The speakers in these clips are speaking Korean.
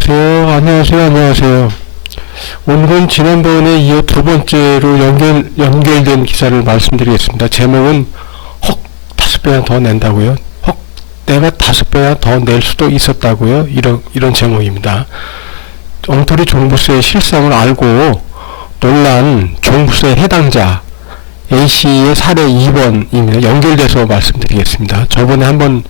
안녕하세요. 안녕하세요. 오늘은 지난번에 이어 두 번째로 연결된 기사를 말씀드리겠습니다. 제목은 헉, 5배나 더 낸다고요? 헉, 내가 5배나 더 낼 수도 있었다고요? 이런 제목입니다. 엉터리 종부세의 실상을 알고 놀란 종부세 해당자 A씨의 사례 2번입니다. 연결돼서 말씀드리겠습니다. 저번에 한번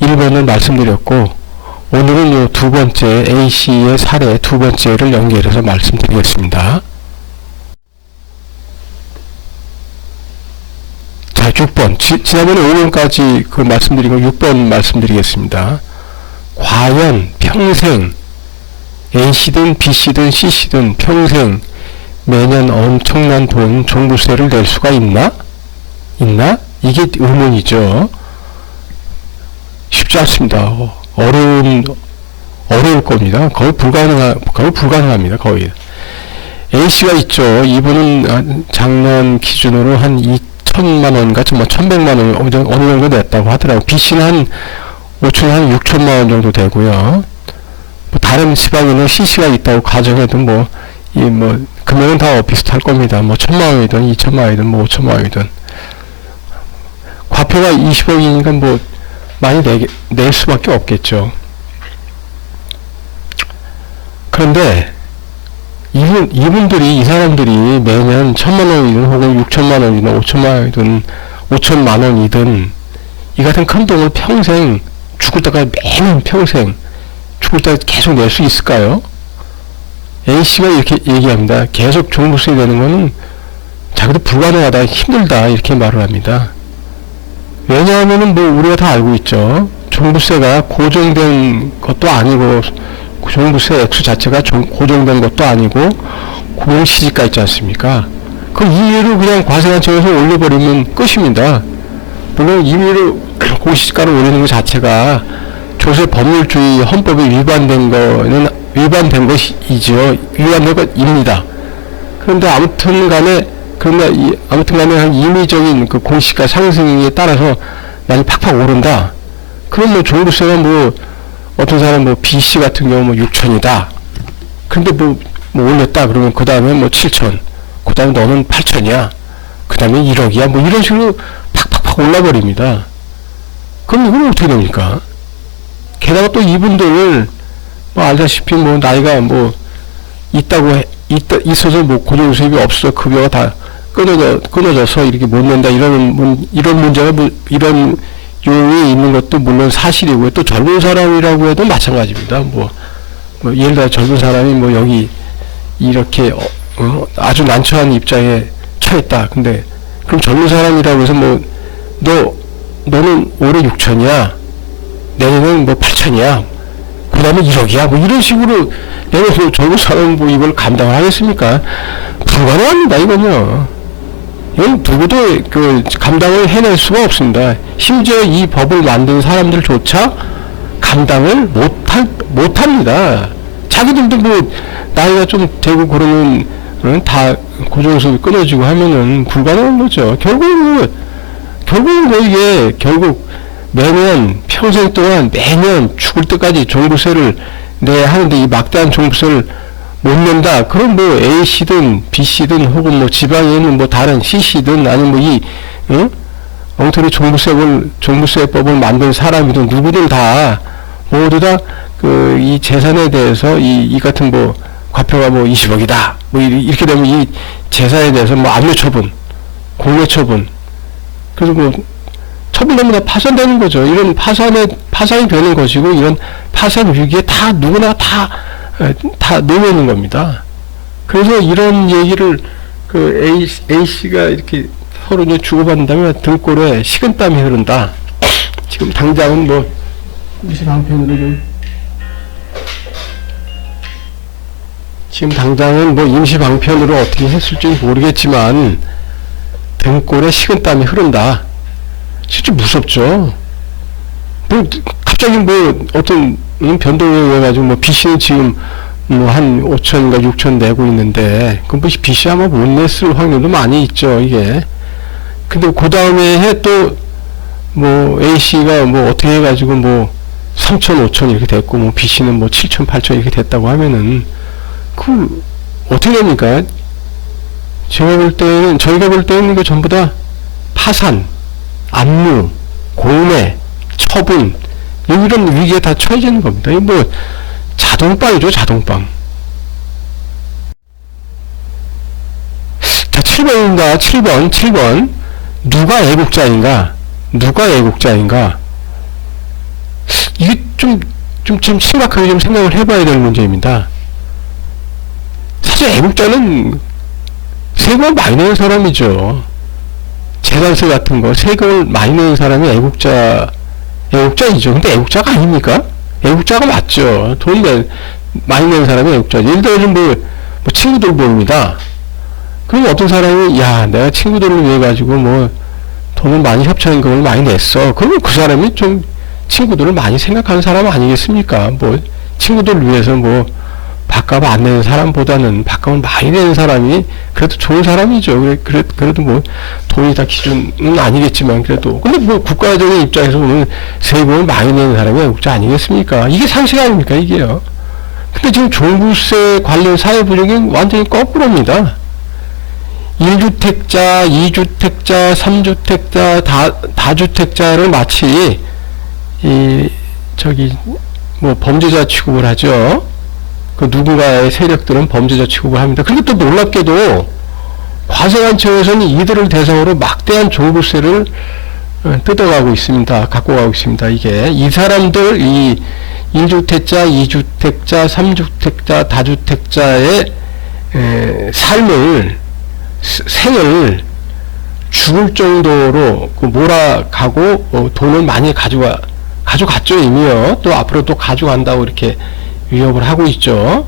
1번을 말씀드렸고 오늘은 요 두 번째 A씨의 사례 두 번째를 연결해서 말씀드리겠습니다. 자, 6번. 지난번에 5번까지 그 말씀드린 거 6번 말씀드리겠습니다. 과연 평생 A씨든 B씨든 C씨든 평생 매년 엄청난 돈 종부세를 낼 수가 있나? 이게 의문이죠. 쉽지 않습니다. 어려울 겁니다. 거의 불가능합니다. 거의. A씨가 있죠. 이분은 작년 기준으로 한 2천만원인가, 1100만원 어느 정도 냈다고 하더라고요. B씨는 5천만 6천만원 정도 되고요. 뭐 다른 지방에는 C씨가 있다고 가정해도 금액은 다 비슷할 겁니다. 1,000만원이든 2천만원이든 5천만원이든. 과표가 20억이니까 많이 낼 수밖에 없겠죠. 그런데 이 사람들이 매년 1,000만원이든 혹은 6천만원이든 5천만원이든 5천만원이든 이 같은 큰 돈을 평생 죽을 때까지 매년 평생 죽을 때까지 계속 낼 수 있을까요? A씨가 이렇게 얘기합니다. 계속 종부세 내는 거는 자기도 불가능하다, 힘들다 이렇게 말을 합니다. 왜냐하면은 우리가 다 알고 있죠. 종부세가 고정된 것도 아니고 종부세 액수 자체가 고정된 것도 아니고 공시지가 있지 않습니까? 그 임의로 그냥 과세관청에서 올려버리면 끝입니다. 물론 임의로 공시지가를 올리는 것 자체가 조세 법률주의 헌법에 위반된 것이죠. 위반된 것입니다. 그런데 아무튼 간에 한 임의적인 그 공시가 상승에 따라서 많이 팍팍 오른다. 그럼 종부세가 어떤 사람 B씨 같은 경우 6천이다. 근데 올렸다. 그러면 그 다음에 7천. 그 다음에 너는 8천이야. 그 다음에 1억이야. 이런 식으로 팍팍팍 올라버립니다. 그럼 이건 어떻게 됩니까? 게다가 또 이분들 알다시피 나이가 있어서 고정수입이 없어 급여가 다 끊어져서 이렇게 못 낸다 이런 문제가 이런 요인이 있는 것도 물론 사실이고요. 또 젊은 사람이라고 해도 마찬가지입니다. 예를 들어 젊은 사람이 여기 이렇게 아주 난처한 입장에 처했다. 근데 그럼 젊은 사람이라고 해서 너는 올해 6천이야. 내년은 8천이야. 그 다음에 1억이야. 이런 식으로 내가 젊은 사람 이걸 감당을 하겠습니까? 불가능합니다. 이건요. 이건 누구도 감당을 해낼 수가 없습니다. 심지어 이 법을 만든 사람들조차 감당을 못합니다. 자기들도 나이가 좀 되고 그러면 다 고정수입이 끊어지고 하면은 불가능한 거죠. 결국 매년 평생 동안 매년 죽을 때까지 종부세를 내야 하는데 이 막대한 종부세를 못 낸다. 그럼 A씨든 B씨든 혹은 지방에 있는 다른 C씨든 아니면 엉터리 종부세법을 만든 사람이든 누구든 다 모두 다 이 재산에 대해서 이 같은 과표가 20억이다. 이렇게 되면 이 재산에 대해서 압류처분, 공매처분, 그래서 처분되면 다 파산되는 거죠. 이런 파산이 되는 것이고 이런 파산 위기에 누구나 다 놓여 있는 겁니다. 그래서 이런 얘기를 A씨가 이렇게 서로 주고받는다면 등골에 식은땀이 흐른다. 지금 당장은 임시방편으로 어떻게 했을지 모르겠지만 등골에 식은땀이 흐른다. 진짜 무섭죠. 갑자기 어떤 변동에 의해 가지고 B씨는 지금 한 5천인가 6천 내고 있는데 그럼 B씨 아마 못 냈을 확률도 많이 있죠. 이게. 근데 그 다음에 해 또 A씨가 어떻게 해가지고 3천, 5천 이렇게 됐고, 뭐, BC는 뭐 7천, 8천 이렇게 됐다고 하면은, 어떻게 됩니까? 저희가 볼 때는 이거 전부 다 파산, 압류, 공매, 처분, 이런 위기에 다 처해지는 겁니다. 이거 뭐, 자동빵이죠, 자동빵. 자, 7번입니다. 7번. 누가 애국자인가? 이게 좀 심각하게 좀 생각을 해봐야 될 문제입니다. 사실 애국자는 세금을 많이 내는 사람이죠. 재산세 같은 거, 세금을 많이 내는 사람이 애국자이죠. 근데 애국자가 아닙니까? 애국자가 맞죠. 돈 많이 내는 사람이 애국자죠. 예를 들어서 뭐 친구들 모입니다. 그럼 어떤 사람이, 야, 내가 친구들을 위해 가지고 뭐 돈을 많이 협찬금을 많이 냈어. 그러면 그 사람이 좀 친구들을 많이 생각하는 사람 아니겠습니까? 뭐 친구들을 위해서 뭐 밥값 안 내는 사람보다는 밥값을 많이 내는 사람이 그래도 좋은 사람이죠. 그래도 뭐 돈이 다 기준은 아니겠지만 그래도. 근데 뭐 국가적인 입장에서 보면 세금을 많이 내는 사람이 애국자 아니겠습니까? 이게 상식 아닙니까, 이게요. 근데 지금 종부세 관련 사회부적인 완전히 거꾸로입니다. 1주택자, 2주택자, 3주택자, 다주택자를 마치 뭐 범죄자 취급을 하죠. 그 누군가의 세력들은 범죄자 취급을 합니다. 그리고 또 놀랍게도 과세관청에서는 이들을 대상으로 막대한 종부세를 뜯어가고 있습니다. 갖고 가고 있습니다. 이게 이 사람들, 이 1주택자, 2주택자, 3주택자, 다주택자의 생을 죽을 정도로 몰아가고 돈을 많이 가져갔죠, 이미요. 또 앞으로 또 가져간다고 이렇게 위협을 하고 있죠.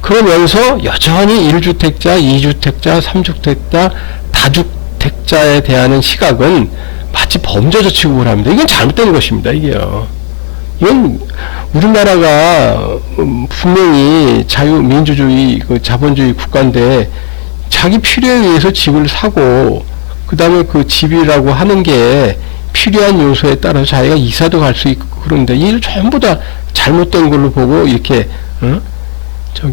그러면서 여전히 1주택자, 2주택자, 3주택자, 다주택자에 대한 시각은 마치 범죄자 취급을 합니다. 이건 잘못된 것입니다, 이게요. 이건 우리나라가 분명히 자유민주주의, 자본주의 국가인데 자기 필요에 의해서 집을 사고 그 다음에 그 집이라고 하는 게 필요한 요소에 따라서 자기가 이사도 갈 수 있고 그런데 이를 전부 다 잘못된 걸로 보고 이렇게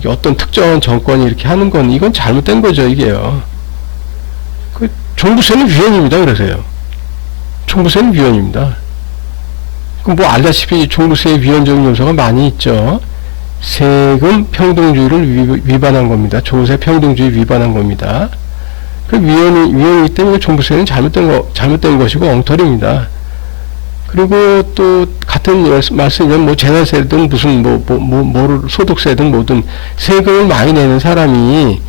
어떤 특정한 정권이 이렇게 하는 건 이건 잘못된 거죠, 이게요. 그 종부세는 위헌입니다. 그러세요. 종부세는 위헌입니다. 뭐 알다시피 종부세의 위헌적인 요소가 많이 있죠. 세금 평등주의를 위반한 겁니다. 조세 평등주의 위반한 겁니다. 그 위헌이기 때문에 종부세는 잘못된 것이고 엉터리입니다. 그리고 또 같은 말씀이면 뭐 재산세든 무슨 소득세든 뭐든 세금을 많이 내는 사람이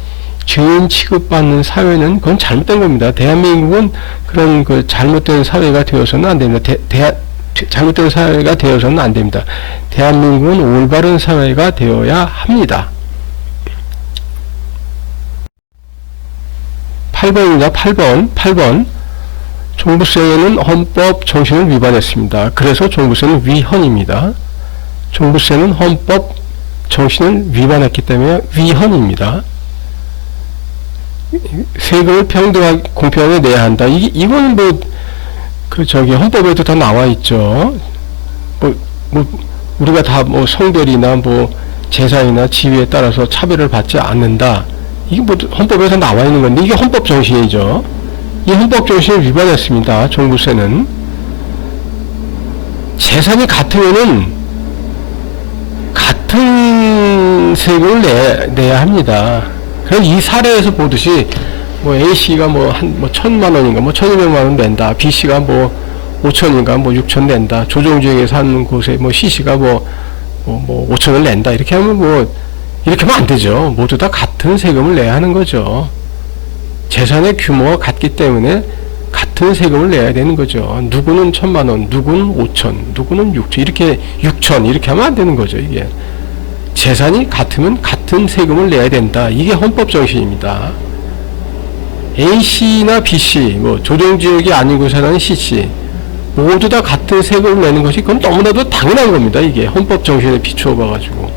죄인 취급받는 사회는 그건 잘못된 겁니다. 대한민국은 그런 그 잘못된 사회가 되어서는 안 됩니다. 잘못된 사회가 되어서는 안 됩니다. 대한민국은 올바른 사회가 되어야 합니다. 8번입니다. 8번. 종부세는 헌법 정신을 위반했습니다. 그래서 종부세는 위헌입니다. 종부세는 헌법 정신을 위반했기 때문에 위헌입니다. 세금을 평등하게 공평하게 내야 한다. 이건 헌법에도 다 나와 있죠. 우리가 다 성별이나 재산이나 지위에 따라서 차별을 받지 않는다. 이게 헌법에서 나와 있는 건데, 이게 헌법 정신이죠. 이 헌법 정신을 위반했습니다. 종부세는. 재산이 같으면은, 같은 세금을 내야 합니다. 그래서 이 사례에서 보듯이, A씨가 1,000만원인가, 1,200만원 낸다. B씨가 5천인가, 6천 낸다. 조정지역에 사는 곳에, C씨가 5천을 낸다. 이렇게 하면 이렇게 하면 안 되죠. 모두 다 같은 세금을 내야 하는 거죠. 재산의 규모가 같기 때문에 같은 세금을 내야 되는 거죠. 누구는 1,000만원, 누구는 5천, 누구는 6천, 이렇게 하면 안 되는 거죠, 이게. 재산이 같으면 같은 세금을 내야 된다. 이게 헌법 정신입니다. A씨나 B씨, 조정지역이 아니고 사는 C씨, 모두 다 같은 세금을 내는 것이 그건 너무나도 당연한 겁니다. 이게 헌법 정신에 비추어 봐가지고.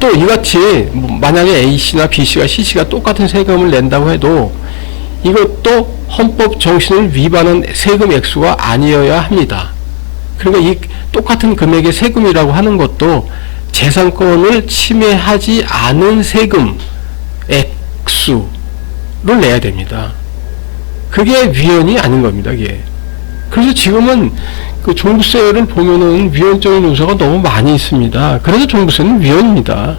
또 이같이 만약에 A씨나 B씨가 C씨가 똑같은 세금을 낸다고 해도 이것도 헌법 정신을 위반한 세금 액수가 아니어야 합니다. 그러니까 이 똑같은 금액의 세금이라고 하는 것도 재산권을 침해하지 않은 세금 액수를 내야 됩니다. 그게 위헌이 아닌 겁니다, 이게. 그래서 지금은 그 종부세를 보면은 위헌적인 요소가 너무 많이 있습니다. 그래서 종부세는 위헌입니다.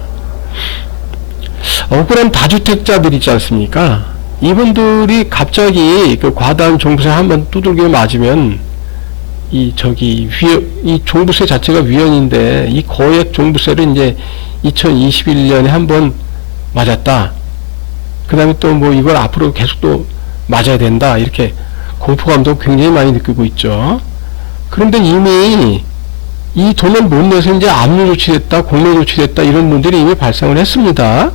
억울한 다주택자들 있지 않습니까? 이분들이 갑자기 그 과다한 종부세 한번 두들겨 맞으면 이 종부세 자체가 위헌인데 이 거액 종부세를 이제 2021년에 한번 맞았다. 그 다음에 또 뭐 이걸 앞으로 계속 또 맞아야 된다. 이렇게 공포감도 굉장히 많이 느끼고 있죠. 그런데 이미 이 돈을 못 내서 이제 압류 조치됐다, 공매 조치됐다 이런 분들이 이미 발생을 했습니다.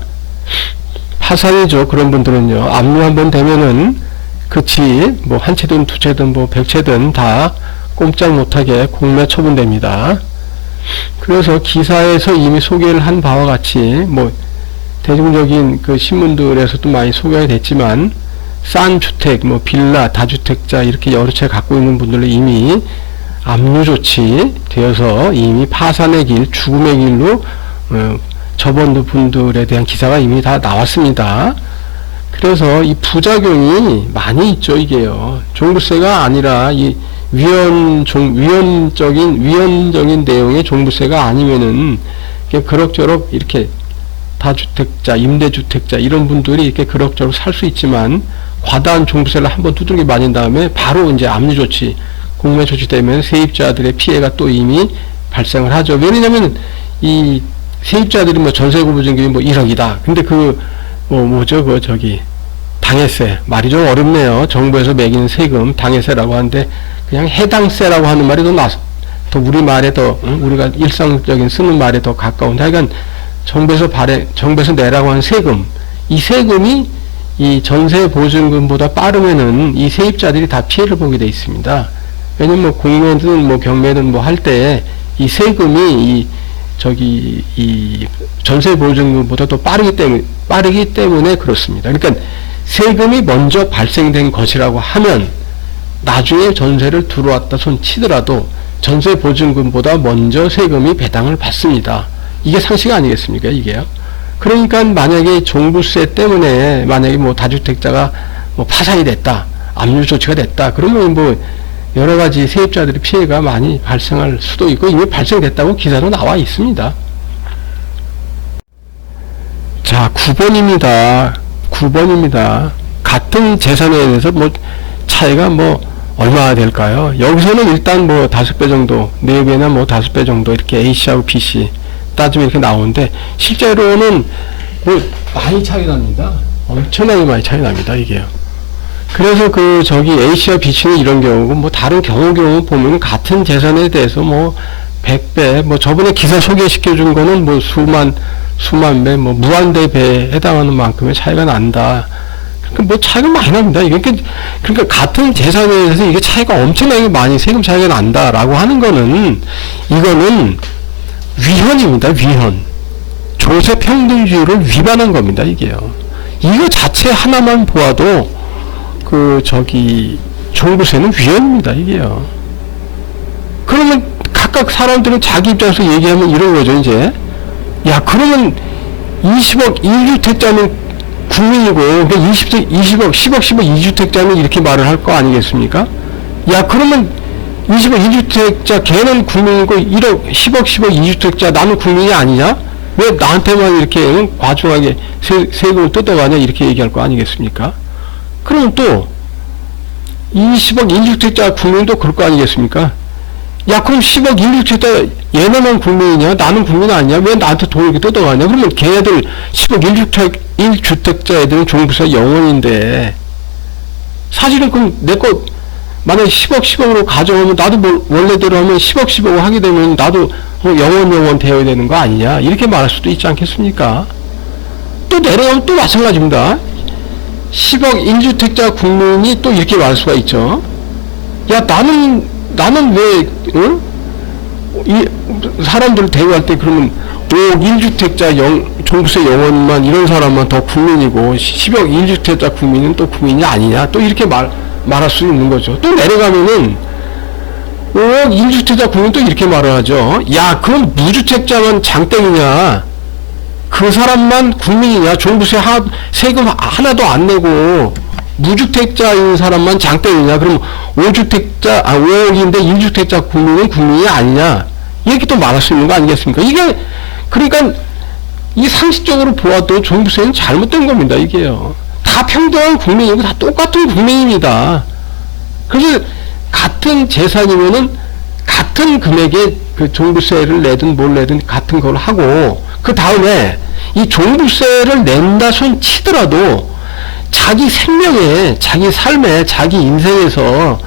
파산이죠. 그런 분들은요. 압류 한번 되면은 그 집 뭐 한 채든 두 채든 뭐 100채든 다 꼼짝 못하게 공매 처분됩니다. 그래서 기사에서 이미 소개를 한 바와 같이 뭐 대중적인 그 신문들에서도 많이 소개가 됐지만 싼 주택, 뭐 빌라, 다주택자 이렇게 여러 채 갖고 있는 분들은 이미 압류 조치 되어서 이미 파산의 길, 죽음의 길로 접어든 분들에 대한 기사가 이미 다 나왔습니다. 그래서 이 부작용이 많이 있죠, 이게요. 종부세가 아니라 이 위헌적인 내용의 종부세가 아니면은 그럭저럭 이렇게 다주택자, 임대주택자 이런 분들이 이렇게 그럭저럭 살 수 있지만 과다한 종부세를 한번 두들겨 맞은 다음에 바로 이제 압류 조치, 공매 조치되면 세입자들의 피해가 또 이미 발생을 하죠. 왜냐면 이 세입자들이 뭐 전세금 보증금이 뭐 1억이다. 근데 당해세 말이 좀 어렵네요. 정부에서 매기는 세금 당해세라고 하는데 그냥 해당세라고 하는 말이 더 우리 말에 더 우리가 일상적인 쓰는 말에 더 가까운. 하여간 정부에서 내라고 하는 세금, 이 세금이 이 전세 보증금보다 빠르면은 이 세입자들이 다 피해를 보게 돼 있습니다. 왜냐면 뭐 공매든 뭐 경매든 뭐 할 때 이 세금이 이 전세 보증금보다 더 빠르기 때문에 그렇습니다. 그러니까 세금이 먼저 발생된 것이라고 하면 나중에 전세를 들어왔다 손 치더라도 전세 보증금보다 먼저 세금이 배당을 받습니다. 이게 상식 아니겠습니까, 이게요? 그러니까 만약에 종부세 때문에 만약에 뭐 다주택자가 뭐 파산이 됐다, 압류 조치가 됐다, 그러면 뭐 여러 가지 세입자들의 피해가 많이 발생할 수도 있고 이미 발생됐다고 기사로 나와 있습니다. 자, 9번입니다. 9번입니다. 같은 재산에 대해서 뭐 차이가 뭐 얼마나 될까요? 여기서는 일단 뭐 5배 정도, 4배나 뭐 5배 정도 이렇게 A씨하고 B씨 따지면 이렇게 나오는데 실제로는 뭐 많이 차이 납니다. 엄청나게 많이 차이 납니다, 이게요. 그래서 A씨와 B씨는 이런 경우고 뭐 다른 경우 보면 같은 재산에 대해서 뭐 100배, 뭐 저번에 기사 소개시켜 준 거는 뭐 수만 배, 뭐 무한대 배에 해당하는 만큼의 차이가 난다. 그러니까 뭐 차이가 많이 납니다. 그러니까 같은 재산에 대해서 이게 차이가 엄청나게 많이 세금 차이가 난다라고 하는 거는 이거는 위헌입니다. 위헌. 조세 평등주의를 위반한 겁니다. 이게요. 이거 자체 하나만 보아도 종부세는 위헌입니다. 이게요. 그러면 각각 사람들은 자기 입장에서 얘기하면 이런 거죠, 이제. 야, 그러면 20억 1주택자는 국민이고, 10억, 10억 2주택자는 이렇게 말을 할 거 아니겠습니까? 야, 그러면 20억 2주택자 걔는 국민이고 10억 2주택자 나는 국민이 아니냐? 왜 나한테만 이렇게 과중하게 세금을 뜯어가냐? 이렇게 얘기할 거 아니겠습니까? 그럼 또 20억 1주택자 국민도 그럴 거 아니겠습니까? 야, 그럼 10억 1주택자 얘네만 국민이냐? 나는 국민 아니냐? 왜 나한테 돈을 이렇게 뜯어가냐? 그러면 걔네들 10억 1주택자 애들은 종부세 0원인데 사실은 그럼 내 거 만약에 10억으로 가져오면 나도 뭐 원래대로 하면 10억으로 하게 되면 나도 0원 되어야 되는 거 아니냐? 이렇게 말할 수도 있지 않겠습니까? 또 내려가면 또 마찬가지입니다. 10억 1주택자 국민이 또 이렇게 말할 수가 있죠. 야, 나는 왜, 사람들을 대우할 때 그러면 5억 1주택자 종부세 0원만 이런 사람만 더 국민이고 10억 1주택자 국민은 또 국민이 아니냐? 또 이렇게 말할 수 있는 거죠. 또 내려가면은 5억 1주택자 국민은 또 이렇게 말을 하죠. 야, 그럼 무주택자만 장땡이냐? 그 사람만 국민이냐? 종부세 세금 하나도 안 내고 무주택자인 사람만 장땡이냐? 그럼 5억인데 1주택자 국민은 국민이 아니냐? 이렇게 또 말할 수 있는 거 아니겠습니까? 이게, 그러니까, 이 상식적으로 보아도 종부세는 잘못된 겁니다, 이게요. 다 평등한 국민이고, 다 똑같은 국민입니다. 그래서, 같은 재산이면은, 같은 금액의 그 종부세를 내든 뭘 내든 같은 걸 하고, 그 다음에, 이 종부세를 낸다 손 치더라도, 자기 생명에, 자기 삶에, 자기 인생에서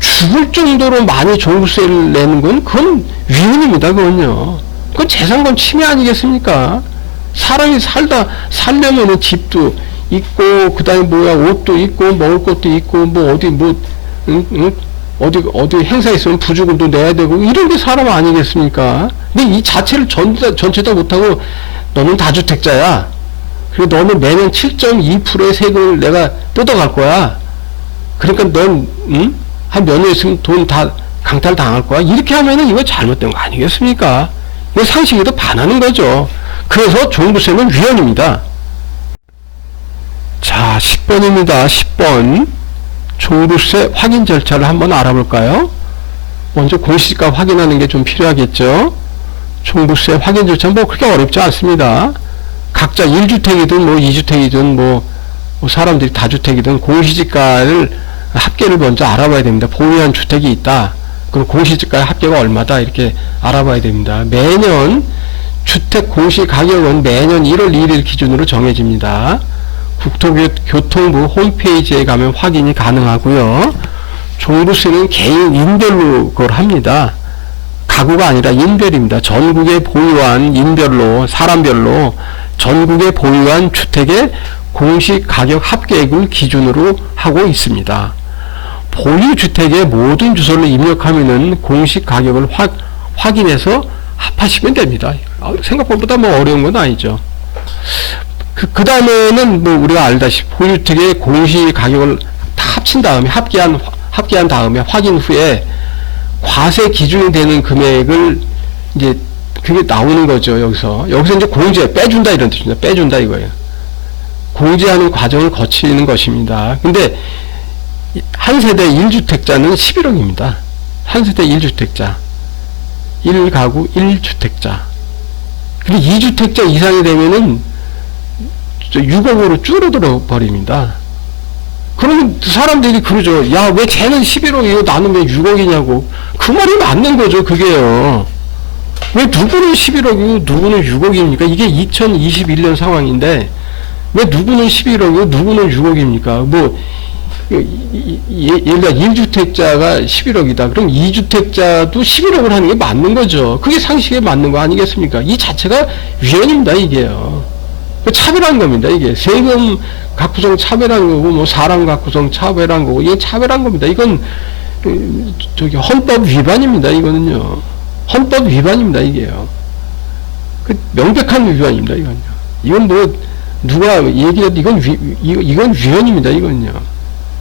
죽을 정도로 많이 종부세를 내는 건 그건 위헌입니다. 그건요. 그건 재산권 침해 아니겠습니까? 사람이 살려면은 집도 있고, 그 다음에 옷도 있고, 먹을 것도 있고, 어디 행사 있으면 부주금도 내야 되고, 이런 게 사람 아니겠습니까? 근데 이 자체를 전체 다 못하고, 너는 다주택자야. 그리고 너는 매년 7.2%의 세금을 내가 뜯어갈 거야. 그러니까 넌, 한 몇 년 있으면 돈 다 강탈 당할 거야. 이렇게 하면은 이거 잘못된 거 아니겠습니까? 이거 상식에도 반하는 거죠. 그래서 종부세는 위헌입니다. 자, 10번입니다. 10번. 종부세 확인 절차를 한번 알아볼까요? 먼저 공시지가 확인하는 게 좀 필요하겠죠. 종부세 확인 절차는 뭐 그렇게 어렵지 않습니다. 각자 1주택이든 2주택이든 사람들이 다주택이든 공시지가를 합계를 먼저 알아봐야 됩니다. 보유한 주택이 있다. 그럼 공시지가의 합계가 얼마다 이렇게 알아봐야 됩니다. 매년 주택 공시 가격은 매년 1월 1일 기준으로 정해집니다. 국토교통부 홈페이지에 가면 확인이 가능하고요. 종부세는 개인 인별로 그걸 합니다. 가구가 아니라 인별입니다. 전국에 보유한 인별로 사람별로 전국에 보유한 주택의 공시가격 합계액을 기준으로 하고 있습니다. 보유주택의 모든 주소를 입력하면은 공시가격을 확인해서 합하시면 됩니다. 생각보다 어려운 건 아니죠. 그 다음에는 우리가 알다시피 보유주택의 공시가격을 다 합친 다음에 합계한 다음에 확인 후에 과세 기준이 되는 금액을 이제 그게 나오는 거죠. 여기서 이제 공제 빼준다 이런 뜻입니다. 빼준다 이거예요. 공제하는 과정을 거치는 것입니다. 근데 한 세대 1주택자는 11억입니다. 한 세대 1주택자. 1가구 1주택자. 그리고 2주택자 이상이 되면은 6억으로 줄어들어 버립니다. 그러면 사람들이 그러죠. 야, 왜 쟤는 11억이고 나는 왜 6억이냐고. 그 말이 맞는 거죠, 그게요. 왜 누구는 11억이고 누구는 6억입니까? 이게 2021년 상황인데, 왜 누구는 11억이고 누구는 6억입니까? 예를 들어 1주택자가 11억이다. 그럼 2주택자도 11억을 하는 게 맞는 거죠. 그게 상식에 맞는 거 아니겠습니까? 이 자체가 위헌입니다, 이게요. 차별한 겁니다, 이게. 세금 각구성 차별한 거고, 사람 각구성 차별한 거고, 이게 차별한 겁니다. 이건, 헌법 위반입니다, 이거는요. 헌법 위반입니다, 이게요. 명백한 위반입니다, 이건요. 이건 누가 얘기해도 이건 위헌입니다, 이건요.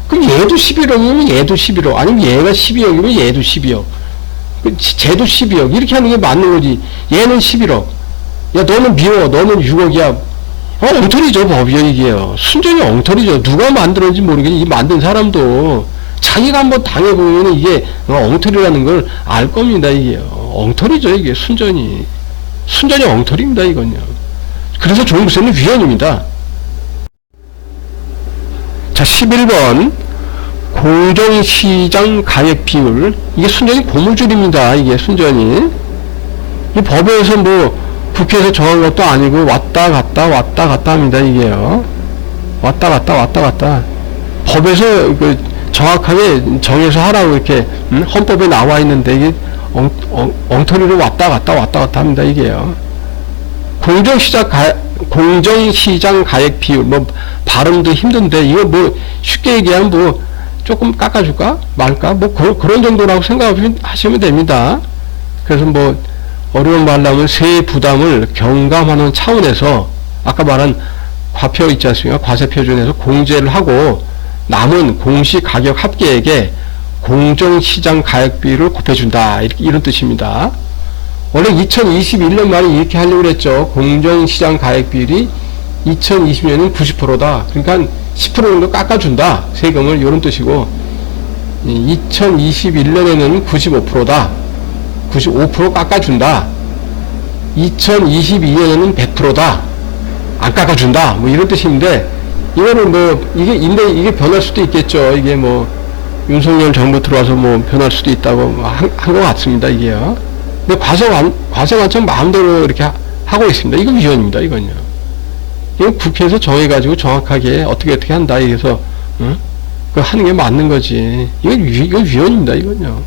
그럼 얘도 11억이면 얘도 11억, 아니면 얘가 12억이면 얘도 12억, 쟤도 12억, 이렇게 하는 게 맞는 거지. 얘는 11억. 야, 너는 미워. 너는 6억이야. 엉터리죠, 법이요, 이게요. 순전히 엉터리죠. 누가 만들었는지 모르겠는데, 이 만든 사람도 자기가 한번 당해보면 이게 엉터리라는 걸 알 겁니다, 이게요. 엉터리죠, 이게. 순전히 엉터리입니다, 이건요. 그래서 종부세는 위헌입니다. 자, 11번. 공정시장 가액 비율. 이게 순전히 고무줄입니다, 이게 순전히. 이 법에서 국회에서 정한 것도 아니고 왔다 갔다 합니다, 이게요. 왔다 갔다. 법에서 정확하게 정해서 하라고 이렇게 헌법에 나와 있는데 이게 엉터리로 왔다 갔다 합니다, 이게요. 공정시장 가액 비율, 발음도 힘든데 이거 쉽게 얘기하면 조금 깎아줄까 말까 그런 정도라고 생각하시면 됩니다. 그래서 어려운 말로 하면 세액 부담을 경감하는 차원에서 아까 말한 과표 있지 않습니까? 과세 표준에서 공제를 하고 남은 공시가격 합계액에 공정시장 가액비를 곱해준다. 이런 뜻입니다. 원래 2021년 말에 이렇게 하려고 그랬죠. 공정시장 가액비율이 2020년은 90%다. 그러니까 10% 정도 깎아준다. 세금을. 이런 뜻이고, 2021년에는 95%다. 95% 깎아준다. 2022년에는 100%다. 안 깎아준다. 뭐 이런 뜻인데, 이거는 뭐, 이게 변할 수도 있겠죠. 이게 뭐, 윤석열 정부 들어와서 뭐 변할 수도 있다고 한 것 같습니다. 이게요. 근데 과세관청 마음대로 이렇게 하고 있습니다. 이건 위헌입니다. 이건요. 이건 국회에서 정해가지고 정확하게 어떻게 한다. 이래서, 그 하는 게 맞는 거지. 이건 위헌입니다. 이건요.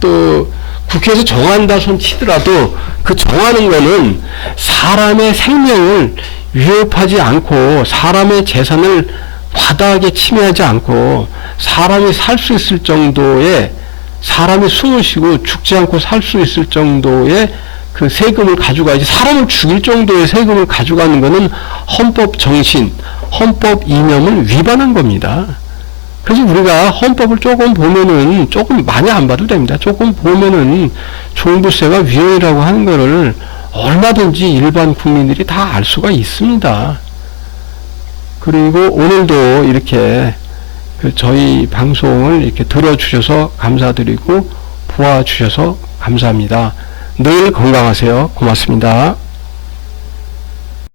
또, 국회에서 정한다 손 치더라도 그 정하는 거는 사람의 생명을 위협하지 않고 사람의 재산을 과다하게 침해하지 않고 사람이 살 수 있을 정도의 사람이 숨을 쉬고 죽지 않고 살 수 있을 정도의 그 세금을 가져가야지 사람을 죽일 정도의 세금을 가져가는 것은 헌법 정신, 헌법 이념을 위반한 겁니다. 그래서 우리가 헌법을 조금 보면은 조금 많이 안 봐도 됩니다. 조금 보면은 종부세가 위헌이라고 하는 거를 얼마든지 일반 국민들이 다 알 수가 있습니다. 그리고 오늘도 이렇게 저희 방송을 이렇게 들어주셔서 감사드리고 보아주셔서 감사합니다. 늘 건강하세요. 고맙습니다.